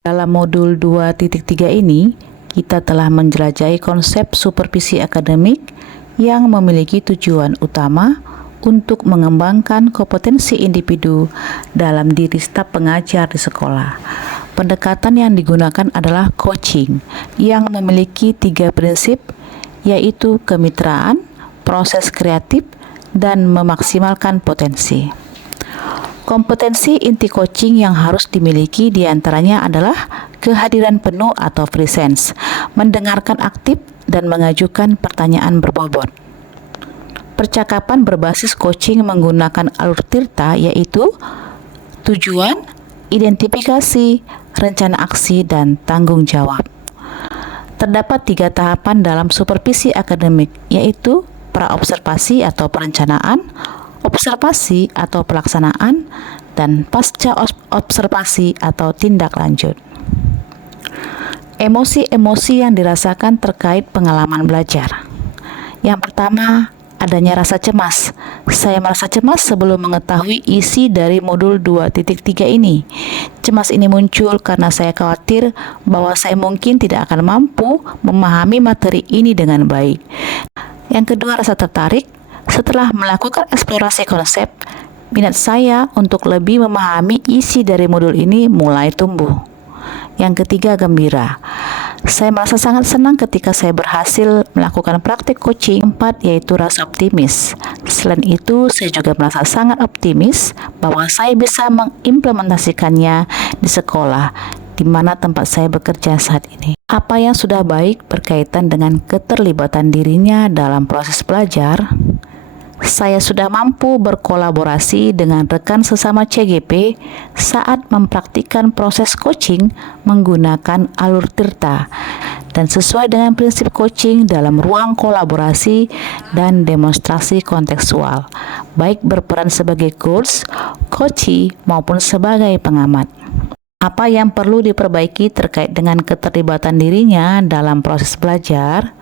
Dalam modul 2.3 ini, kita telah menjelajahi konsep supervisi akademik yang memiliki tujuan utama untuk mengembangkan kompetensi individu dalam diri staf pengajar di sekolah. Pendekatan yang digunakan adalah coaching yang memiliki 3 prinsip, yaitu kemitraan, proses kreatif, dan memaksimalkan potensi. Kompetensi inti coaching yang harus dimiliki diantaranya adalah kehadiran penuh atau presence, mendengarkan aktif, dan mengajukan pertanyaan berbobot. Percakapan berbasis coaching menggunakan alur tirta, yaitu tujuan, identifikasi, rencana aksi, dan tanggung jawab. Terdapat 3 tahapan dalam supervisi akademik, yaitu praobservasi atau perencanaan, observasi atau pelaksanaan, dan pasca observasi atau tindak lanjut. Emosi-emosi yang dirasakan terkait pengalaman belajar. Yang pertama, adanya rasa cemas. Saya merasa cemas sebelum mengetahui isi dari modul 2.3 ini. Cemas ini muncul karena saya khawatir bahwa saya mungkin tidak akan mampu memahami materi ini dengan baik. Yang kedua, rasa tertarik. Setelah melakukan eksplorasi konsep, minat saya untuk lebih memahami isi dari modul ini mulai tumbuh. Yang ketiga, gembira. Saya merasa sangat senang ketika saya berhasil melakukan praktik coaching. 4, yaitu rasa optimis. Selain itu, saya juga merasa sangat optimis bahwa saya bisa mengimplementasikannya di sekolah, di mana tempat saya bekerja saat ini. Apa yang sudah baik berkaitan dengan keterlibatan dirinya dalam proses belajar. Saya sudah mampu berkolaborasi dengan rekan sesama CGP saat mempraktikkan proses coaching menggunakan alur tirta dan sesuai dengan prinsip coaching dalam ruang kolaborasi dan demonstrasi kontekstual, baik berperan sebagai coach, coachee, maupun sebagai pengamat. Apa yang perlu diperbaiki terkait dengan keterlibatan dirinya dalam proses belajar?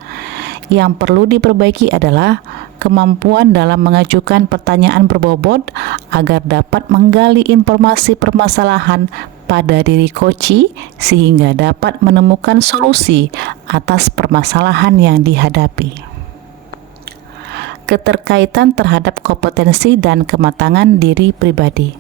Yang perlu diperbaiki adalah kemampuan dalam mengajukan pertanyaan berbobot agar dapat menggali informasi permasalahan pada diri coachee sehingga dapat menemukan solusi atas permasalahan yang dihadapi. Keterkaitan terhadap kompetensi dan kematangan diri pribadi.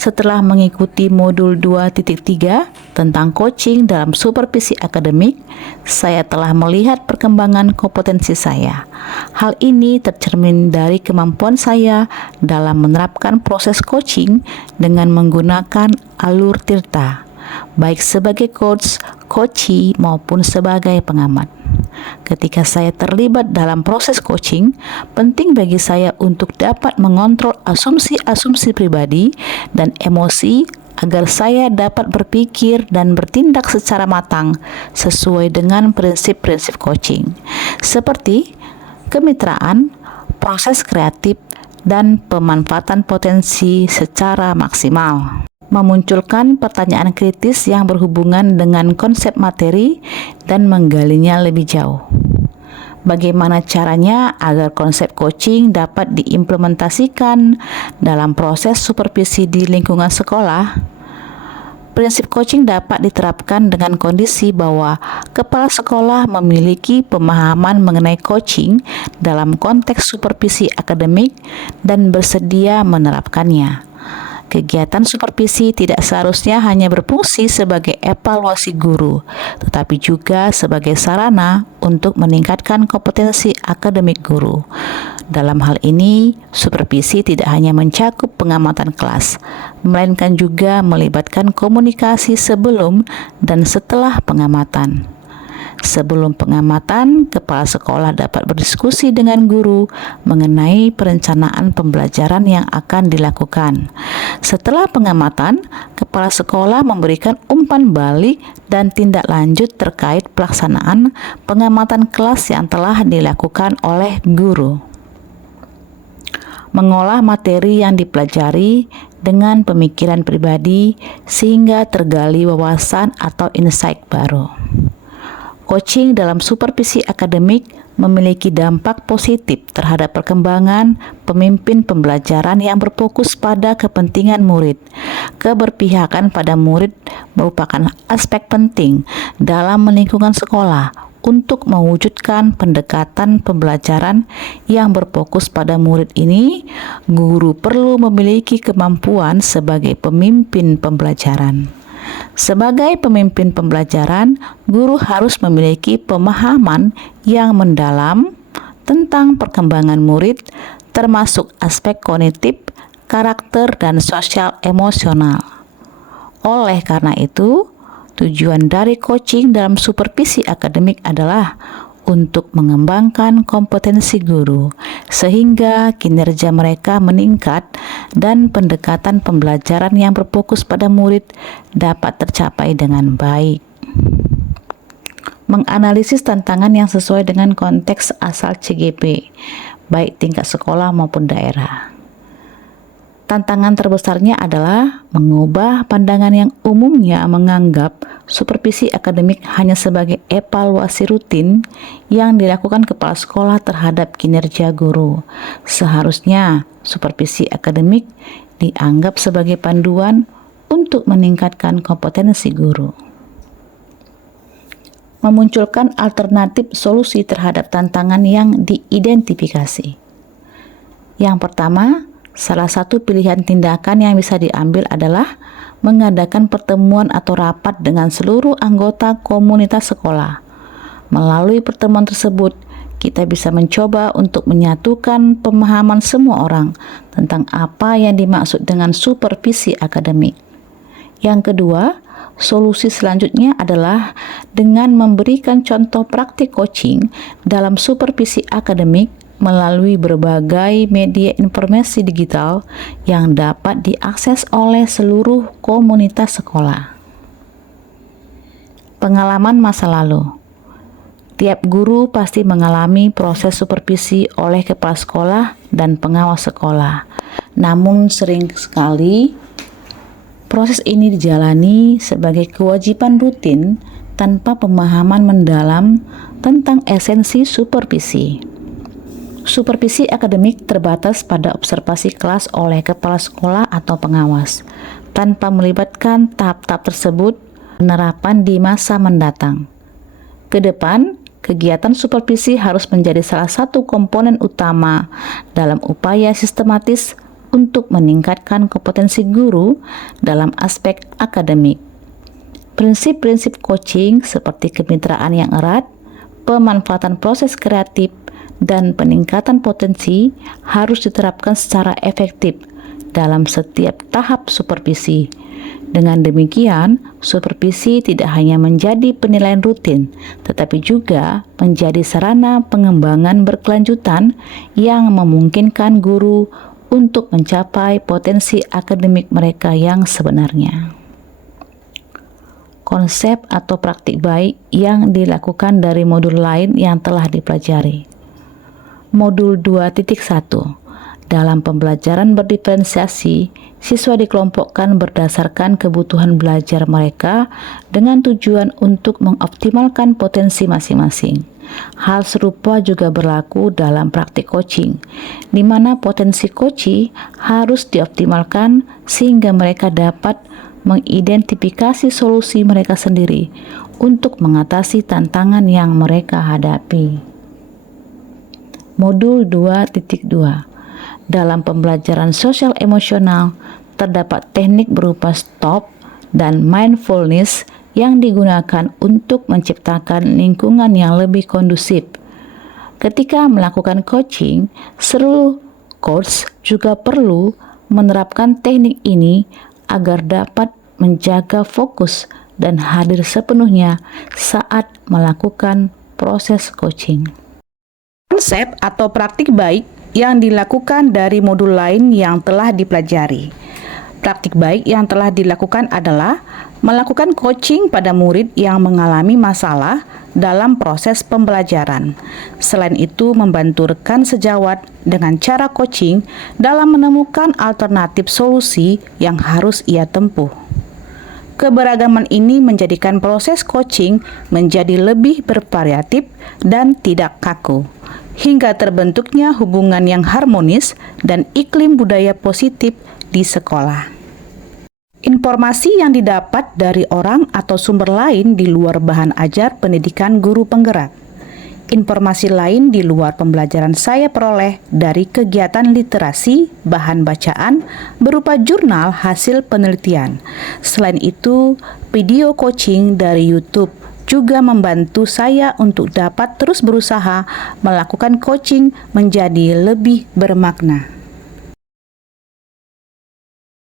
Setelah mengikuti modul 2.3 tentang coaching dalam supervisi akademik, saya telah melihat perkembangan kompetensi saya. Hal ini tercermin dari kemampuan saya dalam menerapkan proses coaching dengan menggunakan alur tirta, baik sebagai coach, coachee, maupun sebagai pengamat. Ketika saya terlibat dalam proses coaching, penting bagi saya untuk dapat mengontrol asumsi-asumsi pribadi dan emosi agar saya dapat berpikir dan bertindak secara matang sesuai dengan prinsip-prinsip coaching, seperti kemitraan, proses kreatif, dan pemanfaatan potensi secara maksimal. Memunculkan pertanyaan kritis yang berhubungan dengan konsep materi dan menggalinya lebih jauh. Bagaimana caranya agar konsep coaching dapat diimplementasikan dalam proses supervisi di lingkungan sekolah? Prinsip coaching dapat diterapkan dengan kondisi bahwa kepala sekolah memiliki pemahaman mengenai coaching dalam konteks supervisi akademik dan bersedia menerapkannya. Kegiatan supervisi tidak seharusnya hanya berfungsi sebagai evaluasi guru, tetapi juga sebagai sarana untuk meningkatkan kompetensi akademik guru. Dalam hal ini, supervisi tidak hanya mencakup pengamatan kelas, melainkan juga melibatkan komunikasi sebelum dan setelah pengamatan. Sebelum pengamatan, kepala sekolah dapat berdiskusi dengan guru mengenai perencanaan pembelajaran yang akan dilakukan. Setelah pengamatan, kepala sekolah memberikan umpan balik dan tindak lanjut terkait pelaksanaan pengamatan kelas yang telah dilakukan oleh guru. Mengolah materi yang dipelajari dengan pemikiran pribadi sehingga tergali wawasan atau insight baru. Coaching dalam supervisi akademik memiliki dampak positif terhadap perkembangan pemimpin pembelajaran yang berfokus pada kepentingan murid. Keberpihakan pada murid merupakan aspek penting dalam lingkungan sekolah untuk mewujudkan pendekatan pembelajaran yang berfokus pada murid ini. Guru perlu memiliki kemampuan sebagai pemimpin pembelajaran. Sebagai pemimpin pembelajaran, guru harus memiliki pemahaman yang mendalam tentang perkembangan murid, termasuk aspek kognitif, karakter, dan sosial emosional. Oleh karena itu, tujuan dari coaching dalam supervisi akademik adalah untuk mengembangkan kompetensi guru sehingga kinerja mereka meningkat dan pendekatan pembelajaran yang berfokus pada murid dapat tercapai dengan baik. Menganalisis tantangan yang sesuai dengan konteks asal CGP, baik tingkat sekolah maupun daerah. Tantangan terbesarnya adalah mengubah pandangan yang umumnya menganggap supervisi akademik hanya sebagai evaluasi rutin yang dilakukan kepala sekolah terhadap kinerja guru. Seharusnya supervisi akademik dianggap sebagai panduan untuk meningkatkan kompetensi guru. Memunculkan alternatif solusi terhadap tantangan yang diidentifikasi. Yang pertama, salah satu pilihan tindakan yang bisa diambil adalah mengadakan pertemuan atau rapat dengan seluruh anggota komunitas sekolah. Melalui pertemuan tersebut, kita bisa mencoba untuk menyatukan pemahaman semua orang tentang apa yang dimaksud dengan supervisi akademik. Yang kedua, solusi selanjutnya adalah dengan memberikan contoh praktik coaching dalam supervisi akademik melalui berbagai media informasi digital yang dapat diakses oleh seluruh komunitas sekolah. Pengalaman masa lalu. Tiap guru pasti mengalami proses supervisi oleh kepala sekolah dan pengawas sekolah. Namun sering sekali proses ini dijalani sebagai kewajiban rutin tanpa pemahaman mendalam tentang esensi supervisi. Supervisi akademik terbatas pada observasi kelas oleh kepala sekolah atau pengawas, tanpa melibatkan tahap-tahap tersebut penerapan di masa mendatang. Ke depan, kegiatan supervisi harus menjadi salah satu komponen utama dalam upaya sistematis untuk meningkatkan kompetensi guru dalam aspek akademik. Prinsip-prinsip coaching seperti kemitraan yang erat, pemanfaatan proses kreatif, dan peningkatan potensi harus diterapkan secara efektif dalam setiap tahap supervisi. Dengan demikian, supervisi tidak hanya menjadi penilaian rutin, tetapi juga menjadi sarana pengembangan berkelanjutan yang memungkinkan guru untuk mencapai potensi akademik mereka yang sebenarnya. Konsep atau praktik baik yang dilakukan dari modul lain yang telah dipelajari. Modul 2.1. Dalam pembelajaran berdiferensiasi, siswa dikelompokkan berdasarkan kebutuhan belajar mereka dengan tujuan untuk mengoptimalkan potensi masing-masing. Hal serupa juga berlaku dalam praktik coaching, di mana potensi coaching harus dioptimalkan sehingga mereka dapat mengidentifikasi solusi mereka sendiri untuk mengatasi tantangan yang mereka hadapi. Modul 2.2. Dalam pembelajaran sosial emosional, terdapat teknik berupa stop dan mindfulness yang digunakan untuk menciptakan lingkungan yang lebih kondusif. Ketika melakukan coaching, seluruh coach juga perlu menerapkan teknik ini agar dapat menjaga fokus dan hadir sepenuhnya saat melakukan proses coaching. Konsep atau praktik baik yang dilakukan dari modul lain yang telah dipelajari. Praktik baik yang telah dilakukan adalah melakukan coaching pada murid yang mengalami masalah dalam proses pembelajaran. Selain itu, membantu rekan sejawat dengan cara coaching dalam menemukan alternatif solusi yang harus ia tempuh. Keberagaman ini menjadikan proses coaching menjadi lebih bervariatif dan tidak kaku, hingga terbentuknya hubungan yang harmonis dan iklim budaya positif di sekolah. Informasi yang didapat dari orang atau sumber lain di luar bahan ajar pendidikan guru penggerak. Informasi lain di luar pembelajaran saya peroleh dari kegiatan literasi, bahan bacaan, berupa jurnal hasil penelitian. Selain itu, video coaching dari YouTube juga membantu saya untuk dapat terus berusaha melakukan coaching menjadi lebih bermakna.